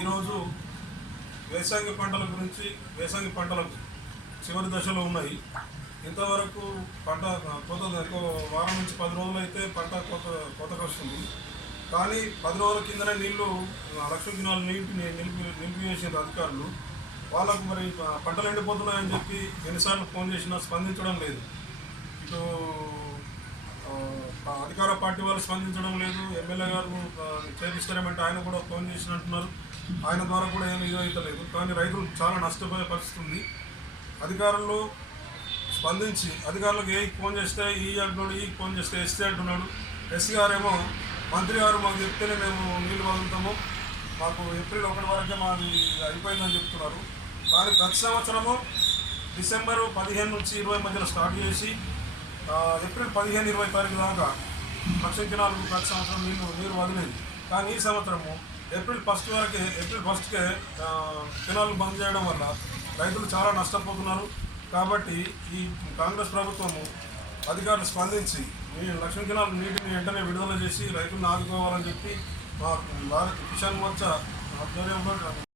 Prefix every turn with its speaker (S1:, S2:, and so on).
S1: ఈరోజు వేసంగి పంటల గురించి వేసంగి పంటలకు చివరి దశలో ఉన్నాయి. ఇంతవరకు పంట కోత వారం నుంచి పది రోజులు అయితే పంట కోత కోతకు వస్తుంది కానీ పది రోజుల కిందనే నీళ్ళు లక్ష దినాలు నీటిని నిలిపి నిలిపివేసిన అధికారులు. వాళ్ళకు మరి పంటలు ఎండిపోతున్నాయని చెప్పి ఎన్నిసార్లు ఫోన్ చేసినా స్పందించడం లేదు. ఇటు అధికార పార్టీ వాళ్ళు స్పందించడం లేదు. ఎమ్మెల్యే గారు ఆ, చేపిస్తారేమంటే ఆయన కూడా ఫోన్ చేసినట్టున్నారు. ఆయన ద్వారా కూడా ఏమి ఇది కానీ రైతులు చాలా నష్టపోయే పరిస్థితి ఉంది. అధికారులు స్పందించి అధికారులకు ఏ ఫోన్ చేస్తే ఈ అంటున్నాడు ఈ ఫోన్ చేస్తే ఎస్సీ అంటున్నాడు ఎస్సీ గారేమో మంత్రి గారు మాకు చెప్తేనే మేము నీళ్ళు వదులుతాము. మాకు ఏప్రిల్ ఒకటి వరకే మాది అయిపోయిందని చెప్తున్నారు. కానీ ప్రతి సంవత్సరము డిసెంబర్ పదిహేను నుంచి ఇరవై మధ్యలో స్టార్ట్ చేసి ఏప్రిల్ పదిహేను ఇరవై తారీఖు దాకా లక్ష దినాలకు ప్రతి సంవత్సరం నీళ్ళు నీరు వదిలేదు. కానీ ఈ సంవత్సరము ఏప్రిల్ ఫస్ట్ వరకే ఏప్రిల్ ఫస్ట్కే దినాలు బంద్ చేయడం వల్ల రైతులు చాలా నష్టపోతున్నారు. కాబట్టి ఈ కాంగ్రెస్ ప్రభుత్వము అధికారులు స్పందించి మీ లక్ష దినాలు నీటిని వెంటనే విడుదల చేసి రైతులను ఆదుకోవాలని చెప్పి మా భారత్ కిసాన్ మోర్చా ఆధ్వర్యంలో